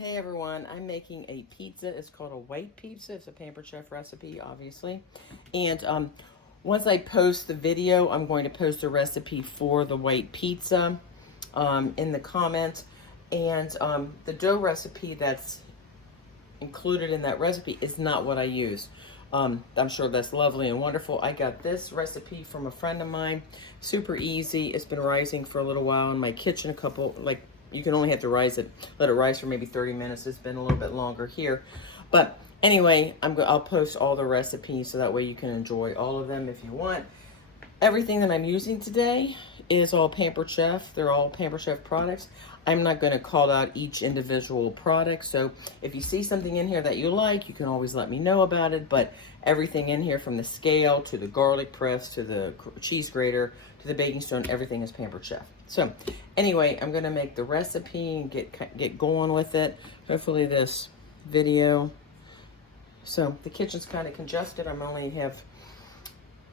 Hey everyone, I'm making a pizza. It's called a white pizza. It's a Pampered Chef recipe, obviously. And once I post the video, I'm going to post a recipe for the white pizza in the comments. And the dough recipe that's included in that recipe is not what I use. I'm sure that's lovely and wonderful. I got this recipe from a friend of mine. Super easy. It's been rising for a little while in my kitchen. You can only have to let it rise for maybe 30 minutes. It's been a little bit longer here. But anyway, I'll post all the recipes so that way you can enjoy all of them if you want. Everything that I'm using today is all Pampered Chef. They're all Pampered Chef products. I'm not going to call out each individual product. So if you see something in here that you like, you can always let me know about it. But everything in here, from the scale to the garlic press to the cheese grater to the baking stone, everything is Pampered Chef. So anyway, I'm going to make the recipe and get going with it. Hopefully this video. So the kitchen's kind of congested. I only have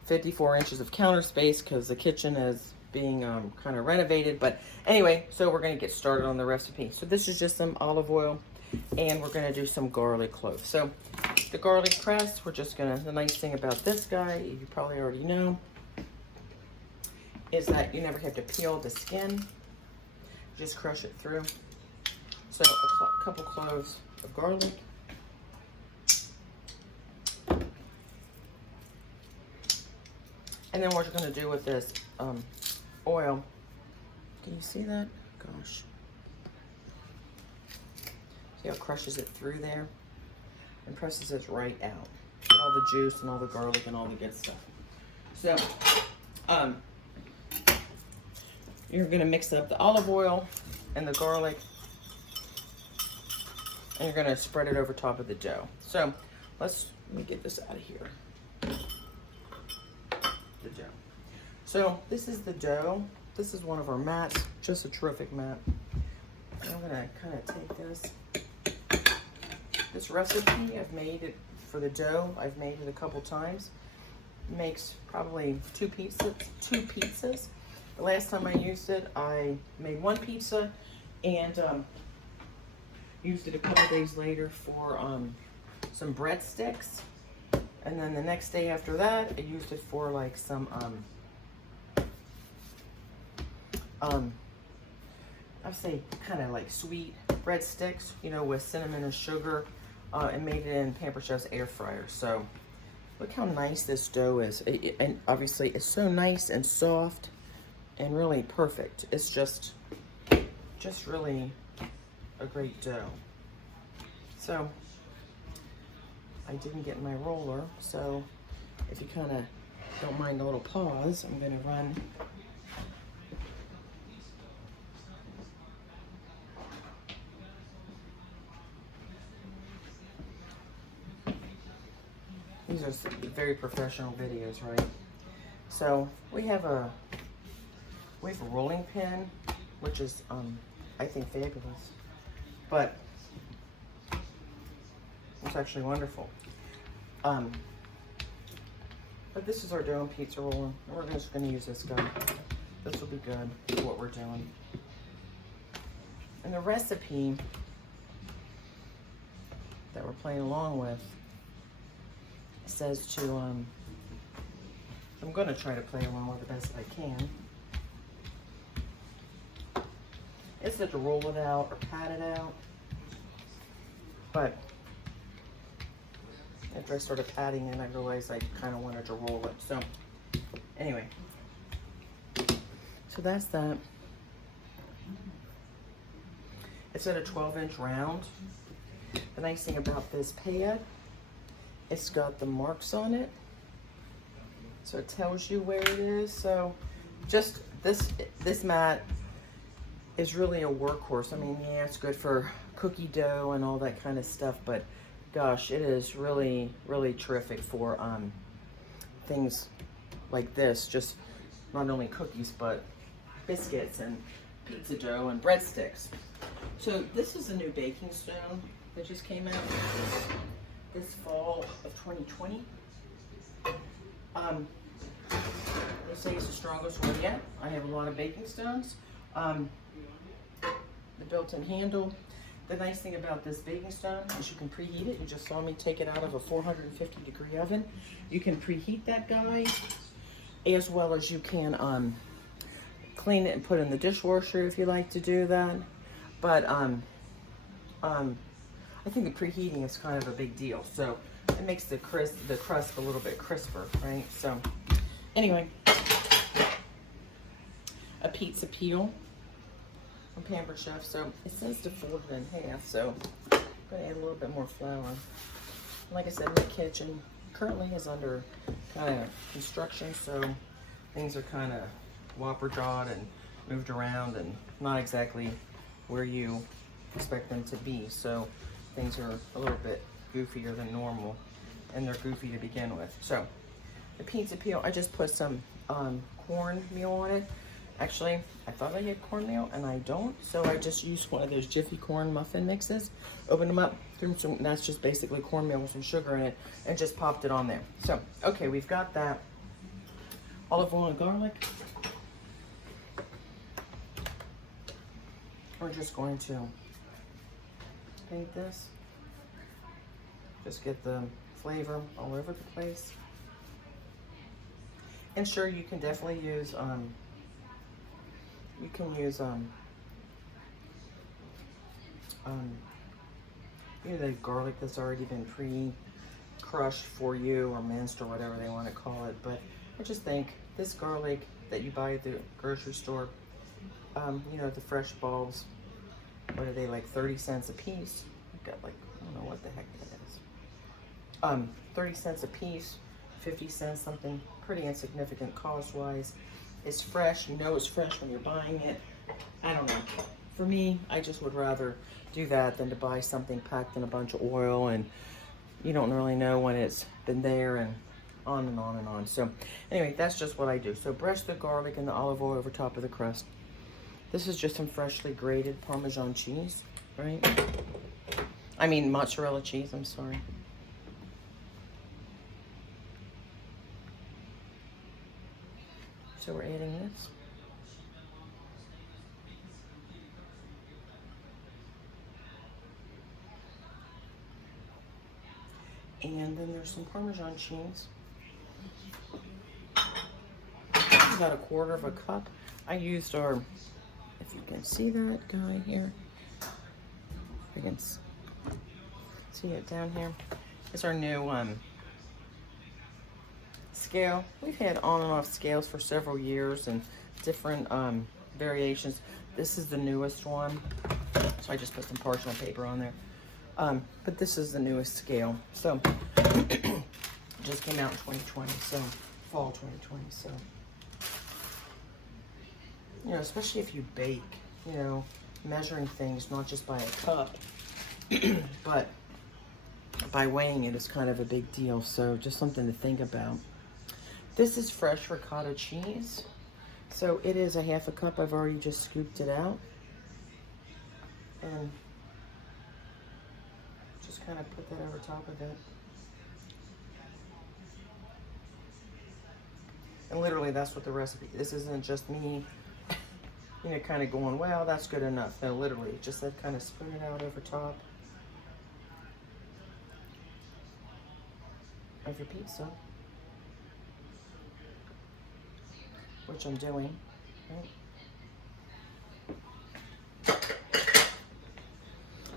54 inches of counter space because the kitchen is being kind of renovated. But anyway, so we're going to get started on the recipe. So this is just some olive oil, and we're going to do some garlic cloves. So the garlic press, the nice thing about this guy, you probably already know, is that you never have to peel the skin. Just crush it through. So a couple cloves of garlic. And then what you're going to do with this oil, can you see that? Gosh. See how it crushes it through there? And presses this right out. Get all the juice and all the garlic and all the good stuff. So, you're going to mix up the olive oil and the garlic. And you're going to spread it over top of the dough. So, let me get this out of here. The dough. So this is the dough. This is one of our mats, just a terrific mat. And I'm gonna kind of take this recipe. I've made it for the dough. I've made it a couple times. It makes probably two pizzas. The last time I used it, I made one pizza and used it a couple days later for some breadsticks. And then the next day after that, I used it for like some, I'd say kind of like sweet breadsticks, you know, with cinnamon or sugar, and made it in Pampered Chef's air fryer. So look how nice this dough is. And obviously it's so nice and soft and really perfect. It's just really a great dough. So I didn't get my roller, so if you kind of don't mind a little pause, I'm going to run these are very professional videos, right? So we have a rolling pin, which is I think fabulous, but it's actually wonderful. But this is our dough and pizza roller. We're just going to use this guy. This will be good for what we're doing. And the recipe that we're playing along with says to, I'm going to try to play along with it the best I can. It said to roll it out or pat it out. But after I started patting it, I realized I kind of wanted to roll it. So anyway, so that's that. It's at a 12-inch round. The nice thing about this pad, it's got the marks on it. So it tells you where it is. So just this mat is really a workhorse. I mean, yeah, it's good for cookie dough and all that kind of stuff, but gosh, it is really, really terrific for things like this. Just not only cookies, but biscuits and pizza dough and breadsticks. So this is a new baking stone that just came out this fall of 2020. They say it's the strongest one yet. I have a lot of baking stones. The built-in handle. The nice thing about this baking stone is you can preheat it. You just saw me take it out of a 450-degree oven. You can preheat that guy, as well as you can clean it and put it in the dishwasher if you like to do that. But I think the preheating is kind of a big deal. So it makes the crust a little bit crisper, right? So anyway, a pizza peel from Pampered Chef. So it says to fold it in half, so I'm gonna add a little bit more flour. Like I said, my kitchen currently is under kind of construction, so things are kind of whopper-jawed and moved around and not exactly where you expect them to be. So things are a little bit goofier than normal, and they're goofy to begin with. So the pizza peel, I just put some cornmeal on it. Actually, I thought I had cornmeal, and I don't, so I just used one of those Jiffy corn muffin mixes. Opened them up, threw some, that's just basically cornmeal with some sugar in it, and just popped it on there. So, okay, we've got that. Olive oil and garlic. We're just going to paint this. Just get the flavor all over the place. And sure, you can definitely use you know, the garlic that's already been pre-crushed for you, or minced, or whatever they want to call it. But I just think this garlic that you buy at the grocery store, you know, the fresh bulbs, what are they, like 30 cents a piece? I've got like, I don't know what the heck that is. 30 cents a piece, 50 cents, something pretty insignificant cost-wise. It's fresh. You know it's fresh when you're buying it. I don't know. For me, I just would rather do that than to buy something packed in a bunch of oil, and you don't really know when it's been there, and on and on and on. So anyway, that's just what I do. So brush the garlic and the olive oil over top of the crust. This is just some freshly grated Parmesan cheese, right? I mean mozzarella cheese, I'm sorry. So we're adding this. And then there's some Parmesan cheese. About a quarter of a cup. I used our, if you can see that guy here, you can see it down here. It's our new scale. We've had on and off scales for several years and different variations. This is the newest one, so I just put some parchment paper on there. But this is the newest scale. So just came out in 2020, so fall 2020. So you know, especially if you bake, you know, measuring things not just by a cup, but by weighing it is kind of a big deal. So just something to think about. This is fresh ricotta cheese. So it is a half a cup. I've already just scooped it out. And just kind of put that over top of it. And literally that's what the recipe, this isn't just me, you know, kind of going, well, that's good enough. No, literally, just that kind of spoon it out over top of your pizza, which I'm doing, right?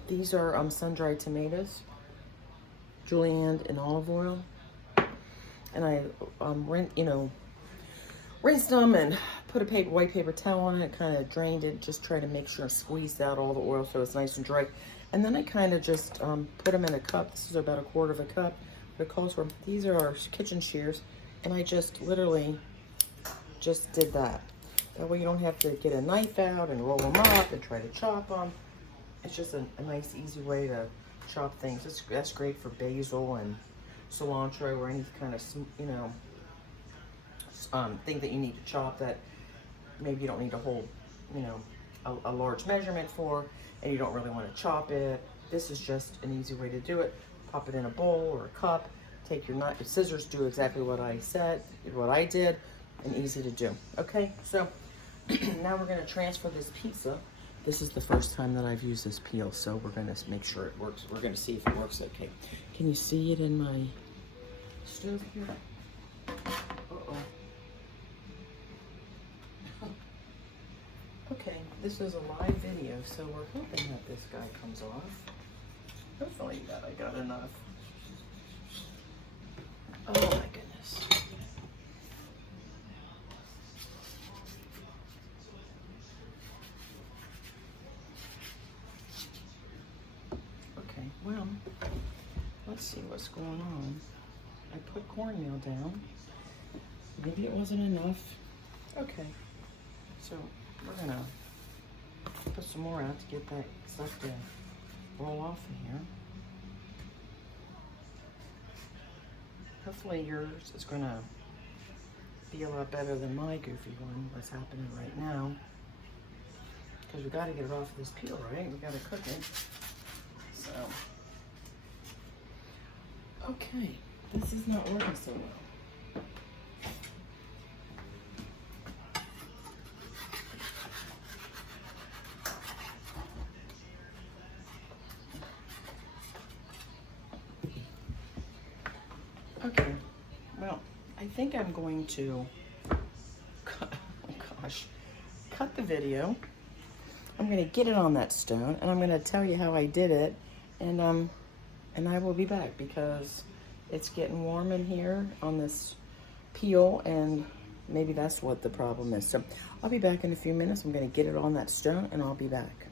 These are sun-dried tomatoes, julienne and olive oil, and I rinsed them and put a white paper towel on it, kind of drained it, just try to make sure I squeezed out all the oil so it's nice and dry. And then I kind of just put them in a cup. This is about a quarter of a cup. But it calls for, these are our kitchen shears, and I just literally just did that. That way you don't have to get a knife out and roll them up and try to chop them. It's just a nice, easy way to chop things. That's great for basil and cilantro or any kind of, you know, thing that you need to chop that maybe you don't need to hold, you know, a large measurement for, and you don't really want to chop it. This is just an easy way to do it. Pop it in a bowl or a cup. Take your knife, scissors, do exactly what I said, what I did, and easy to do. Okay, so now we're going to transfer this pizza This is the first time that I've used this peel, so we're gonna make sure it works. We're gonna see if it works okay. Can you see it in my stove here? Uh-oh. Okay, this is a live video, so we're hoping that this guy comes off. Hopefully that I got enough. Oh my goodness. Okay, well, let's see what's going on. I put cornmeal down. Maybe it wasn't enough. Okay, so we're gonna put some more out to get that stuff to roll off in here. Hopefully yours is gonna be a lot better than my goofy one, what's happening right now. Because we gotta get it off of this peel, right? We gotta cook it. So, okay, this is not working so well. Okay, well, I think I'm going to cut the video. I'm going to get it on that stone, and I'm going to tell you how I did it, and I will be back because it's getting warm in here on this peel, and maybe that's what the problem is. So I'll be back in a few minutes. I'm going to get it on that stone, and I'll be back.